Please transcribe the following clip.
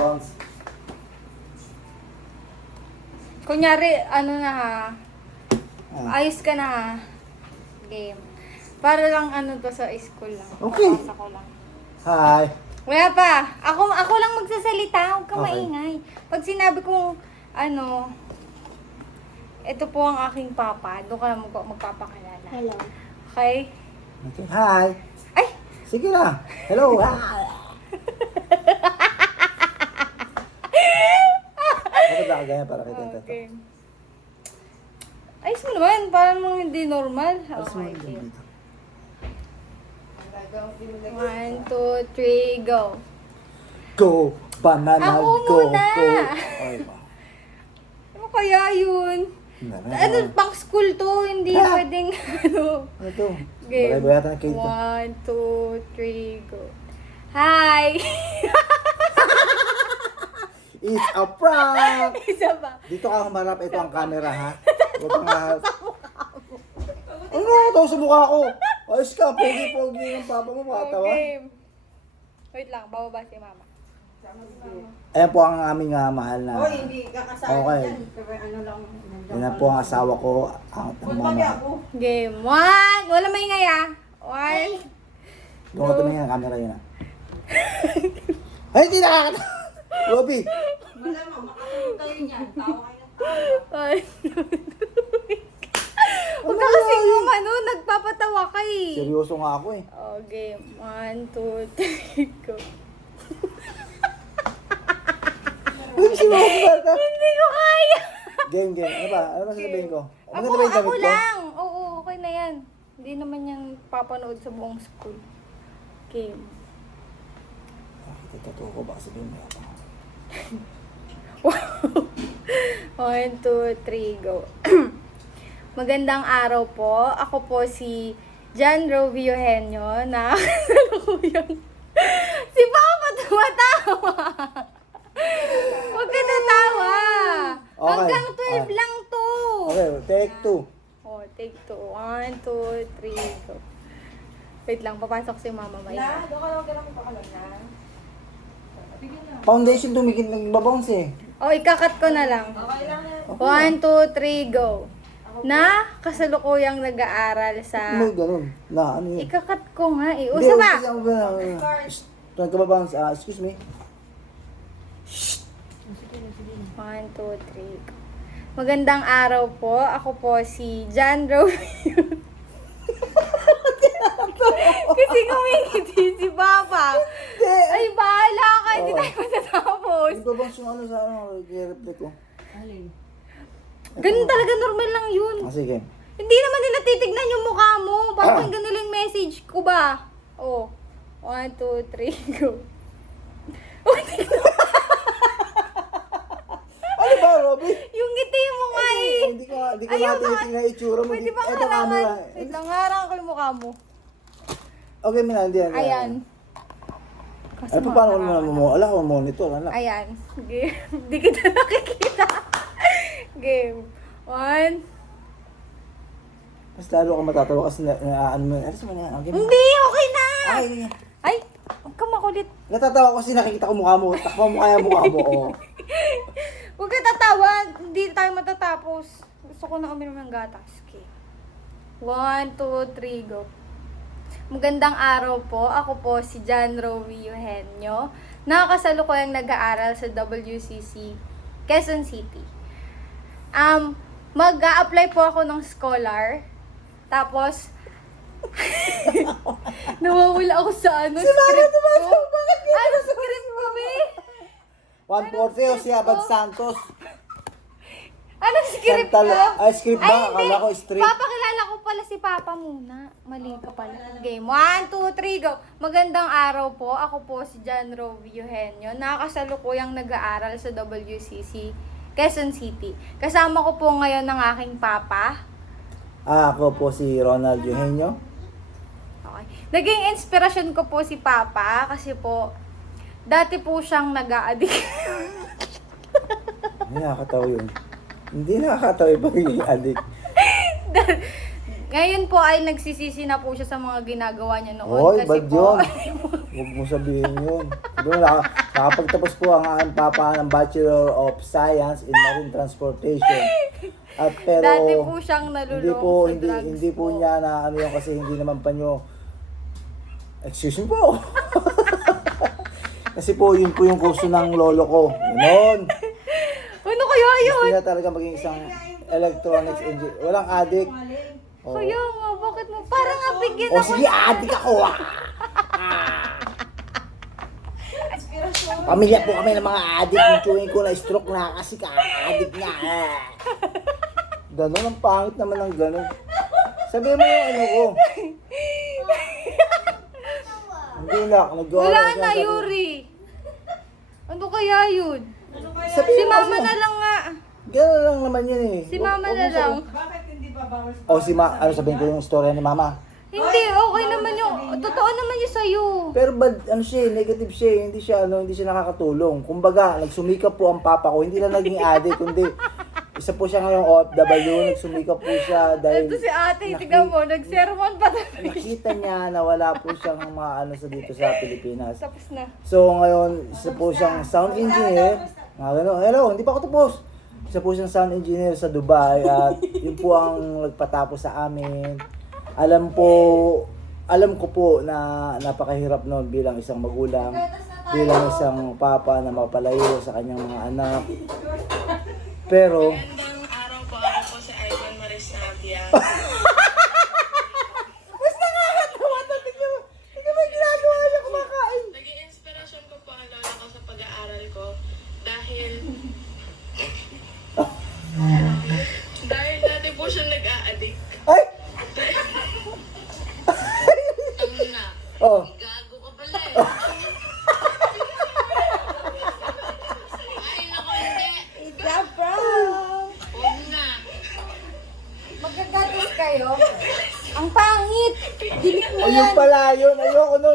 Bounce. Kunyari, ano na ha. Ayos ka na ha. Game. Para lang ano to sa school lang. Okay. Papasa ko lang. Hi. Wala pa. Ako lang magsasalita. Huwag ka Okay. maingay. Pag sinabi kong, ano, ito po ang aking papa, doon ka lang magpapakilala. Hello. Okay? Okay. Hi. Ay! Sige na. Hello. Hi. Bakit ba ganyan para kita ito? Okay. Ayos mo naman. Parang mga hindi normal. Alas mo Okay, yung game. dito. 1, 2, 3, go. Go. Banana. Ako go. muna. Go. Ay, ba. Ano kaya yun? Ano, pang school to. Hindi Ah. pwedeng, ano. Ano to? Game. Balay bayatan ng cake to. 1, 2, 3, go. Hi! It's a prank! Isa ba? Dito ka humarap. Ito ang camera, ha? Huwag kang ha... Ano daw sa mukha ko? Ayos ka, pogi-pogi ng papa mo, patawa. Okay. Wait lang, bababa si mama. Ayan po ang aming mahal na... Hoy, hindi kakasali Okay. dyan. Pero ano lang. Yan na po ang asawa ko. Ang mama. Game 1! Wala maingay ah. 1. Doon ka tumingin ang camera yun, ha? Ay, hindi nakakatawa! Robby! Malamang, makatulog kayo niyan. Tawa kayo ng tawa. Huwag ka kasing ano, nagpapatawa ka eh. Seryoso nga ako eh. Oh, game. 1, 2, 3, go. Uy, si Robby bata! Hindi ko kaya. Game, game. Ano ba? Ano ba sasabihin ko? Ano Ako, ba yung ako damit ko? lang. Oo, okay na yan. Hindi naman yan papanood sa buong school. Game. Bakit ito ko ba sabihin mo? 1, 2, 3, go. Magandang araw po. Ako po si John Rovio Henyo na kasalukuyang si Papa tumatawa. Huwag ka natawa. Okay. Hanggang 12 Ah. lang to. Okay, take 2. Oh, take 2. 1, 2, 3, go. Wait lang, papasok si Mama May. Na, doon ka lang kailangan magpakalag na. Foundation tumigil ng babounce eh. Oh, ikakat ko na lang. Okay lang yan. 1, 2, 3, go. Na kasalukuyang nag-aaral sa... May ganun. Na, ano yun? Ikakat ko nga eh. Hindi, Usa ba? kasi ako ba? Tuwag ka ba bounce? Excuse me. 1, 2, 3. Magandang araw po. Ako po si John Romeo. Kasi kumingiti si Papa. Ay, bahala ka. Hindi Oo. tayo matatapos. Hindi ba bounce yung ano sa ano? I-reflect ko. Alin? Ganun talaga, normal lang yun. Sige. Hindi naman nila titignan yung mukha mo. Papakinggan nila yung message ko ba? Oh. 1, 2, 3, go. Oh, Ano ba, Robby? yung ngiti mo nga eh. Hindi ko Ayaw nga tinitingnan yung itsura mo. Pwede ba Ito camera. harangan? Wait lang, harangan ko yung mukha mo. Okay, Mina, hindi yan. Ayan. Ay, paano ko naman mo? Ala ko, monitor. Ala. Ayan. Game. Di kita nakikita. Game. 1. Mas lalo ka matatawa kasi ano mo. Alas mo na yan. Okay, Hindi, okay na. Ay, Ay, huwag ka makulit. natatawa ko kasi nakikita ko mukha mo. Takpa mo kaya mukha mo. Oh. Huwag ka tatawa. Hindi tayo matatapos. Gusto ko na uminom ng gatas. Okay. 1, 2, 3, go. Magandang araw po. Ako po si John Romeo Henyo. Nakakasalukuyang nag-aaral sa WCC, Quezon City. Mag-a-apply po ako ng scholar. Tapos, nawawala ako sa ano, script ko. Ano script ko, be? 140 o si Abad Santos. Ano script ko? Ay, script ba? Ay, hindi. Akala ko street. Papakilala ko pala si Papa muna. Mali ka pala. Game. 1, 2, 3, go. Magandang araw po. Ako po si John Rovio Henyo. Nakakasalukuyang nag-aaral sa WCC, Quezon City. Kasama ko po ngayon ng aking Papa. Ako po si Ronald Eugenio. Okay. Naging inspirasyon ko po si Papa kasi po, dati po siyang nag-a-addict. Hindi nakakatawa yun. Hindi nakakatawa yung pagiging addict. Ngayon po ay nagsisisi na po siya sa mga ginagawa niya noon. Hoy, kasi bad po, yun. Huwag mo sabihin yun. Doon, nakapagtapos po ang aking papa ng Bachelor of Science in Marine Transportation. At pero, dati po siyang naluloko sa drugs hindi po niya na ano yun kasi hindi naman pa nyo, excuse me po. Kasi po, yun po yung kurso ng lolo ko. Ganon. Ano kaya yun? Gusto niya talaga maging isang electronics engineer. Walang adik. Oh. Kaya nga, bakit mo? Parang nga bigyan O ako. sige, adik ako ah! Pamilya po kami ng mga adik. Yung chewing ko na stroke na kasi ka-adik na. Ganon, ang pangit naman ng ganon. Sabi mo yung ano ko. Hindi na, Wala na, Yuri. Ano kaya yun? Sabi Si mo mama kasi- na lang nga. Gano'n lang naman yun eh. Si mama na lang. Bakit hindi ba bawal sa O si ano sabihin ko yung istorya ni mama. Hindi, okay naman yung, totoo naman yung sa'yo. Pero bad, ano siya, negative siya, hindi siya nakakatulong. Kumbaga, nagsumikap po ang papa ko, hindi lang naging addict, kundi isa po siya ngayong OFW, nagsumikap po siya dahil Ito si ate, tignan mo, nag-sermon pa tayo. nakita niya na wala po siyang mga ano sa dito sa Pilipinas. Tapos na. So ngayon, isa po siyang sound engineer. Hello, hindi pa ako tapos. Isa po siyang sound engineer sa Dubai at yun po ang nagpatapos sa amin. Alam ko po na napakahirap noon bilang isang magulang, bilang isang papa na mapalayo sa kanyang mga anak. Pero, Magandang araw po. Ako po si Ivan Maris Navia. mas nakakatawa na tignan mo. Tignan mo yung ginagawa niya kumakain. Naging inspirasyon ko po ang lola ko sa pag-aaral ko dahil dati po siya nag-a-addict. Ay! Na, Oh. gago ka pala eh. Ay, naku, hindi. Huwag na. Magkagatos kayo. Ang pangit. Delete mo Ayun yan. pala yun. Ayoko nun.